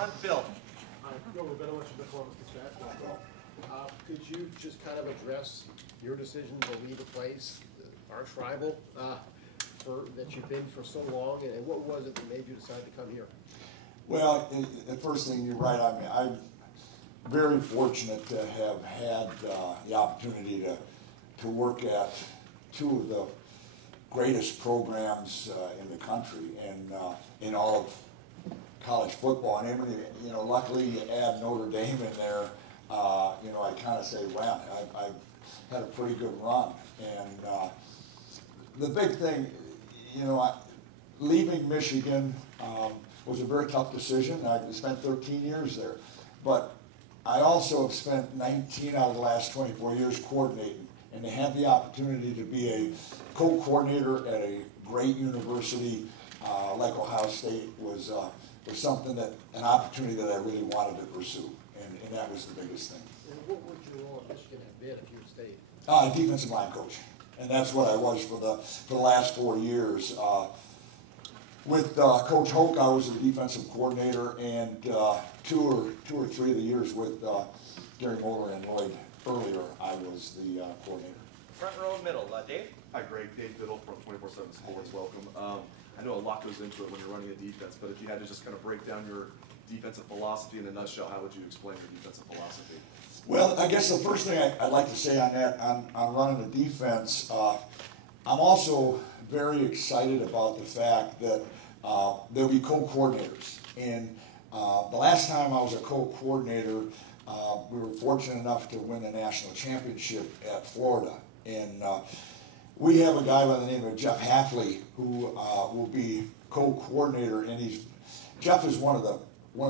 front, Bill. Bill, we've been watching the Columbus basketball. Could you just kind of address your decision to leave a place, arch rival, that you've been for so long, and what was it that made you decide to come here? Well, the first thing, you're right. I mean, I'm very fortunate to have had the opportunity to work at two of the greatest programs in the country and in all of college football. And you know, luckily you add Notre Dame in there. You know, I kind of say, wow, I've had a pretty good run. And the big thing, you know, leaving Michigan was a very tough decision. I spent 13 years there. But I also have spent 19 out of the last 24 years coordinating. And to have the opportunity to be a co-coordinator at a great university like Ohio State was something an opportunity that I really wanted to pursue. And that was the biggest thing. And what would your role at Michigan have been if you had stayed? Defensive line coach. And that's what I was for the last 4 years. With Coach Hoke, I was the defensive coordinator, and two or three of the years with Gary Moeller and Lloyd earlier, I was the coordinator. Front row and middle, Dave? Hi, Greg. Dave Biddle from 24/7 Sports. Welcome. I know a lot goes into it when you're running a defense, but if you had to just kind of break down your defensive philosophy in a nutshell, how would you explain your defensive philosophy? Well, I guess the first thing I'd like to say on that, on running a defense, I'm also very excited about the fact that there'll be co-coordinators. And the last time I was a co-coordinator, we were fortunate enough to win the national championship at Florida. And we have a guy by the name of Jeff Hafley who will be co-coordinator, and Jeff is one of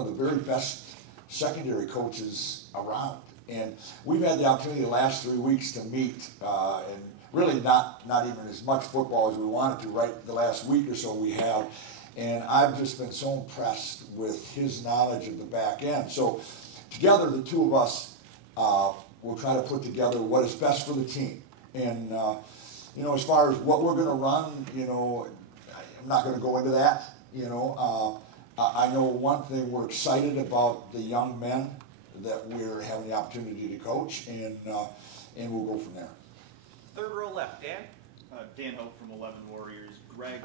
the very best secondary coaches around. And we've had the opportunity the last 3 weeks to meet, and really not even as much football as we wanted to, right? The last week or so we have. And I've just been so impressed with his knowledge of the back end. So together, the two of us will try to put together what is best for the team. And, you know, as far as what we're going to run, you know, I'm not going to go into that. You know, I know one thing, we're excited about the young men that we're having the opportunity to coach, and we'll go from there. Third row left, Dan? Dan Hope from 11 Warriors. Greg,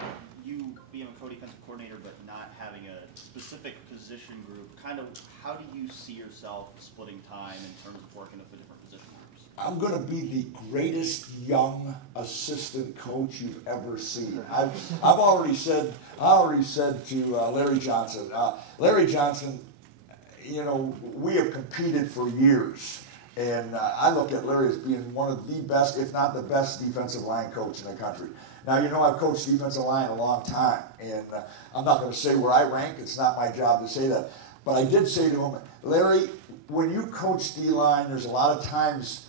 you being a co-defensive coordinator but not having a specific position group, kind of how do you see yourself splitting time in terms of working with the different position groups? I'm going to be the greatest young assistant coach you've ever seen. I've already said to Larry Johnson, you know, we have competed for years. And I look at Larry as being one of the best, if not the best, defensive line coach in the country. Now, you know, I've coached defensive line a long time, and I'm not going to say where I rank. It's not my job to say that. But I did say to him, Larry, when you coach D-line, there's a lot of times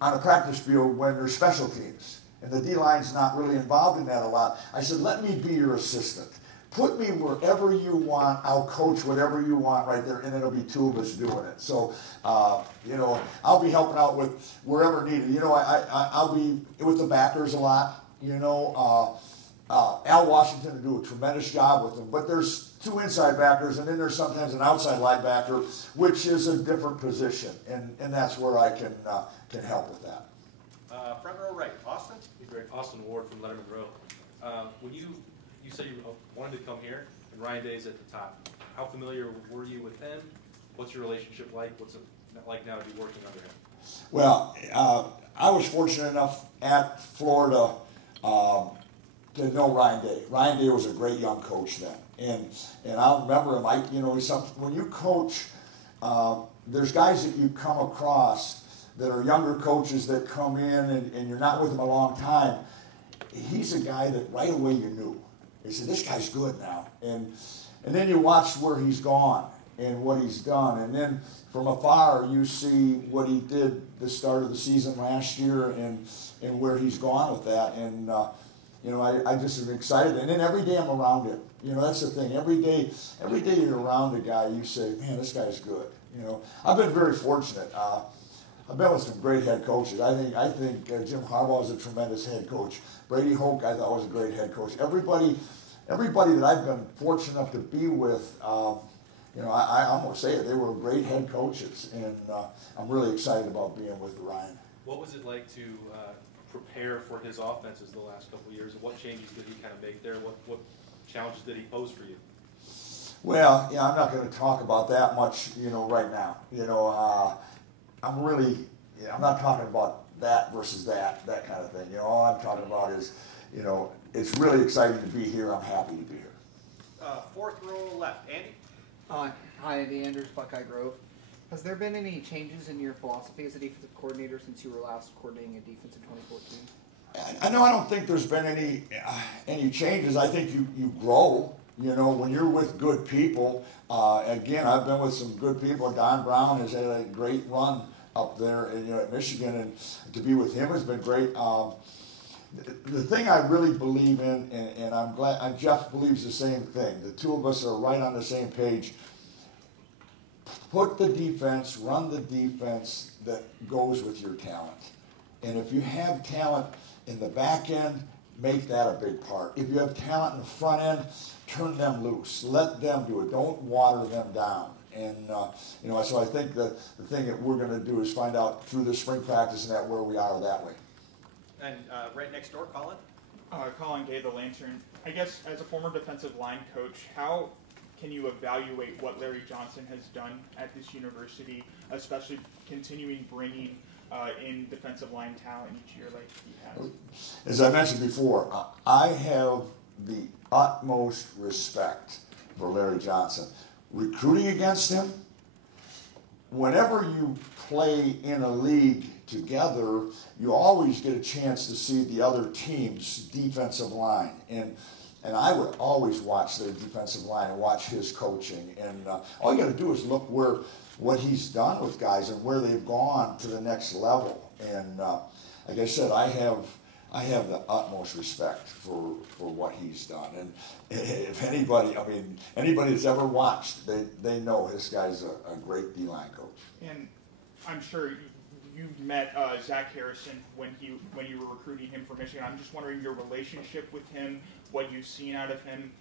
on a practice field when there's special teams, and the D-line's not really involved in that a lot. I said, let me be your assistant. Put me wherever you want. I'll coach whatever you want right there, and it'll be two of us doing it. So, you know, I'll be helping out with wherever needed. You know, I'll be with the backers a lot. You know, Al Washington will do a tremendous job with them. But there's two inside backers, and then there's sometimes an outside linebacker, which is a different position, and that's where I can help with that. Front row right, Austin? Hey, Greg. Austin Ward from Letterman Row. When you said you wanted to come here, and Ryan Day's at the top. How familiar were you with him? What's your relationship like? What's it like now to be working under him? Well, I was fortunate enough at Florida to know Ryan Day. Ryan Day was a great young coach then, and I remember him. You know, when you coach, there's guys that you come across that are younger coaches that come in, and you're not with them a long time. He's a guy that right away you knew. He said, this guy's good now. And then you watch where he's gone and what he's done. And then from afar, you see what he did the start of the season last year and where he's gone with that. And, you know, I just am excited. And then every day I'm around him. You know, that's the thing. Every day you're around a guy, you say, man, this guy's good. You know, I've been very fortunate. I've been with some great head coaches. I think Jim Harbaugh is a tremendous head coach. Brady Hoke, I thought, was a great head coach. Everybody that I've been fortunate enough to be with, you know, I'm gonna say it. They were great head coaches, and I'm really excited about being with Ryan. What was it like to prepare for his offenses the last couple of years? And what changes did he kind of make there? What challenges did he pose for you? Well, yeah, I'm not going to talk about that much, you know, right now. You know, I'm really, I'm not talking about that versus that kind of thing. You know, all I'm talking about is, you know, it's really exciting to be here. I'm happy to be here. Fourth row left, Andy. Hi, Andy Andrews, Buckeye Grove. Has there been any changes in your philosophy as a defensive coordinator since you were last coordinating a defense in 2014? I don't think there's been any changes. I think you grow. You know, when you're with good people. Again, I've been with some good people. Don Brown has had a great run up there, you know, at Michigan, and to be with him has been great. The thing I really believe in, and I'm glad, and Jeff believes the same thing. The two of us are right on the same page. Put the defense, run the defense that goes with your talent. And if you have talent in the back end, make that a big part. If you have talent in the front end, turn them loose. Let them do it. Don't water them down. And, you know, so I think the thing that we're going to do is find out through the spring practice and that where we are that way. And right next door, Colin. Colin Gay, the Lantern. I guess as a former defensive line coach, how can you evaluate what Larry Johnson has done at this university, especially continuing bringing in defensive line talent each year like he has? As I mentioned before, I have the utmost respect for Larry Johnson. Recruiting against him, whenever you play in a league together, you always get a chance to see the other team's defensive line. And I would always watch their defensive line and watch his coaching. And all you got to do is look what he's done with guys and where they've gone to the next level. And like I said, I have the utmost respect for what he's done. And if anybody, I mean, anybody that's ever watched, they know this guy's a great D-line coach. And I'm sure you've met Zack Harrison when you were recruiting him for Michigan. I'm just wondering your relationship with him, what you've seen out of him,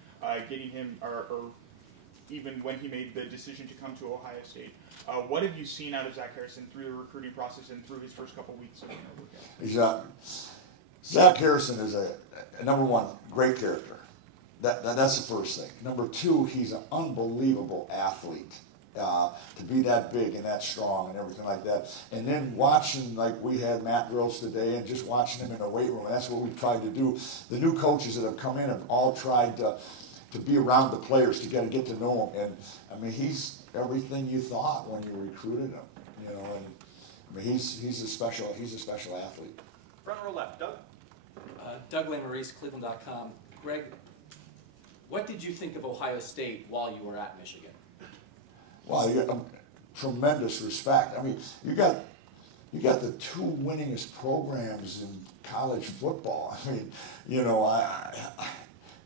getting him, or even when he made the decision to come to Ohio State. What have you seen out of Zack Harrison through the recruiting process and through his first couple weeks of workout? Zack Harrison is a number one, great character. That's the first thing. Number two, he's an unbelievable athlete. To be that big and that strong and everything like that. And then watching, like we had Matt drills today, and just watching him in the weight room, and that's what we've tried to do. The new coaches that have come in have all tried to be around the players to get to know him. And I mean, he's everything you thought when you recruited him. You know, and I mean, he's a special athlete. Front row left, Doug. Doug Lamorese, Cleveland.com. Greg, what did you think of Ohio State while you were at Michigan? Well, you got tremendous respect. I mean, you got the two winningest programs in college football. I mean, you know,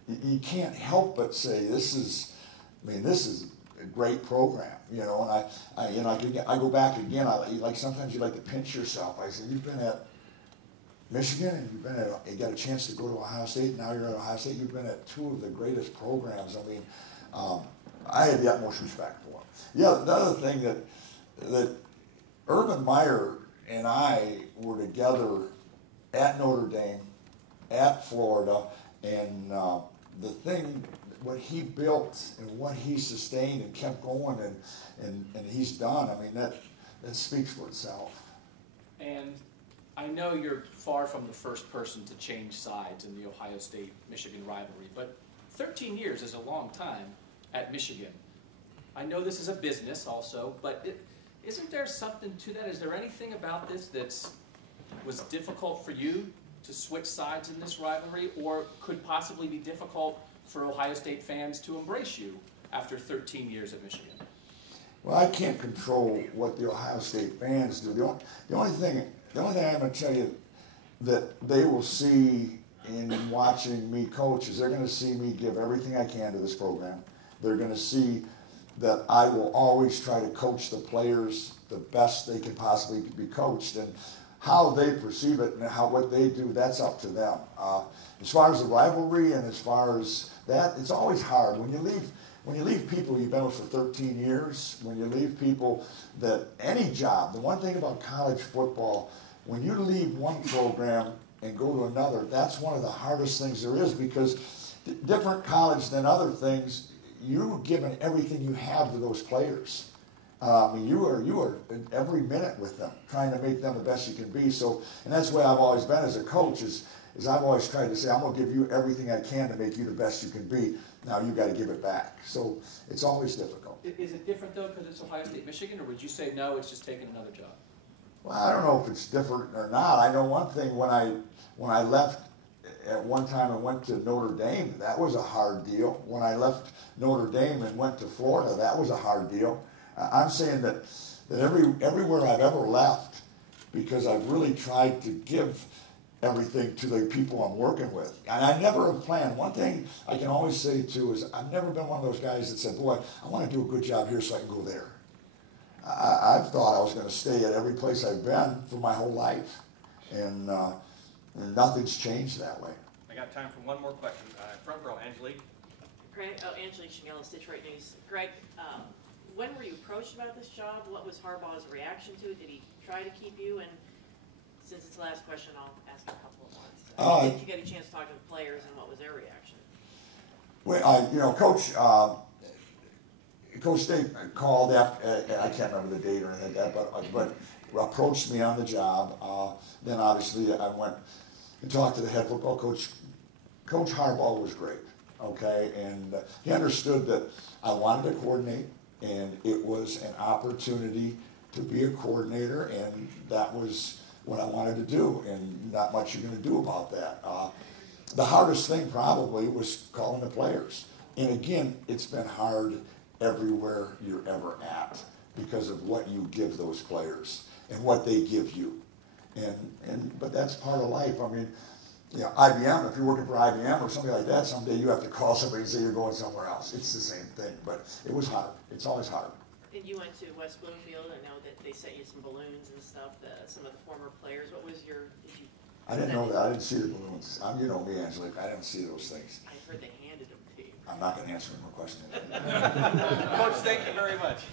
you can't help but say this is a great program. You know, and I go back again. Like sometimes you like to pinch yourself. I said, you've been at Michigan, and you got a chance to go to Ohio State. And now you're at Ohio State. You've been at two of the greatest programs. I mean, I had the utmost respect for him. Yeah, the other thing that Urban Meyer and I were together at Notre Dame, at Florida, and the thing, what he built and what he sustained and kept going and he's done, I mean, that speaks for itself. And I know you're far from the first person to change sides in the Ohio State-Michigan rivalry, but 13 years is a long time at Michigan. I know this is a business also, but isn't there something to that? Is there anything about this that was difficult for you to switch sides in this rivalry, or could possibly be difficult for Ohio State fans to embrace you after 13 years at Michigan? Well, I can't control what the Ohio State fans do. The only thing I'm going to tell you that they will see in watching me coach is they're going to see me give everything I can to this program. They're going to see that I will always try to coach the players the best they can possibly be coached, and how they perceive it and what they do, that's up to them. As far as the rivalry and as far as that, it's always hard when you leave when you leave people you've been with for 13 years, when you leave people that any job, the one thing about college football, when you leave one program and go to another, that's one of the hardest things there is, because different college than other things, you're giving everything you have to those players. You are every minute with them, trying to make them the best you can be. So, and that's the way I've always been as a coach, is I've always tried to say, I'm going to give you everything I can to make you the best you can be. Now you got to give it back. So it's always difficult. Is it different though because it's Ohio State, Michigan, or would you say no, it's just taking another job? Well, I don't know if it's different or not. I know one thing, when I left at one time and went to Notre Dame, that was a hard deal. When I left Notre Dame and went to Florida, that was a hard deal. I'm saying that everywhere I've ever left, because I've really tried to give everything to the people I'm working with. And I never have planned. One thing I can always say too is I've never been one of those guys that said, boy, I want to do a good job here so I can go there. I've thought I was going to stay at every place I've been for my whole life. And nothing's changed that way. I got time for one more question. Front row, Angelique. Greg, Angelique Shingelis, Detroit News. Greg, when were you approached about this job? What was Harbaugh's reaction to it? Did he try to keep you? And since it's the last question, I'll ask a couple of ones. Did you get a chance to talk to the players, and what was their reaction? Well, Coach State called after, I can't remember the date or anything like that, but approached me on the job. Then obviously I went and talked to the head football coach. Coach Harbaugh was great, okay? And he understood that I wanted to coordinate, and it was an opportunity to be a coordinator, and that was what I wanted to do, and not much you're going to do about that. The hardest thing probably was calling the players. And again, it's been hard everywhere you're ever at because of what you give those players and what they give you. But that's part of life. I mean, IBM, if you're working for IBM or something like that, someday you have to call somebody and say you're going somewhere else. It's the same thing, but it was hard. It's always hard. And you went to West Bloomfield. I know that they sent you some balloons and stuff, some of the former players. What was your, I didn't know that. I didn't see the balloons. You know me, Angelique. I didn't see those things. I heard they handed them to you. I'm not going to answer any more questions. Coach, thank you very much.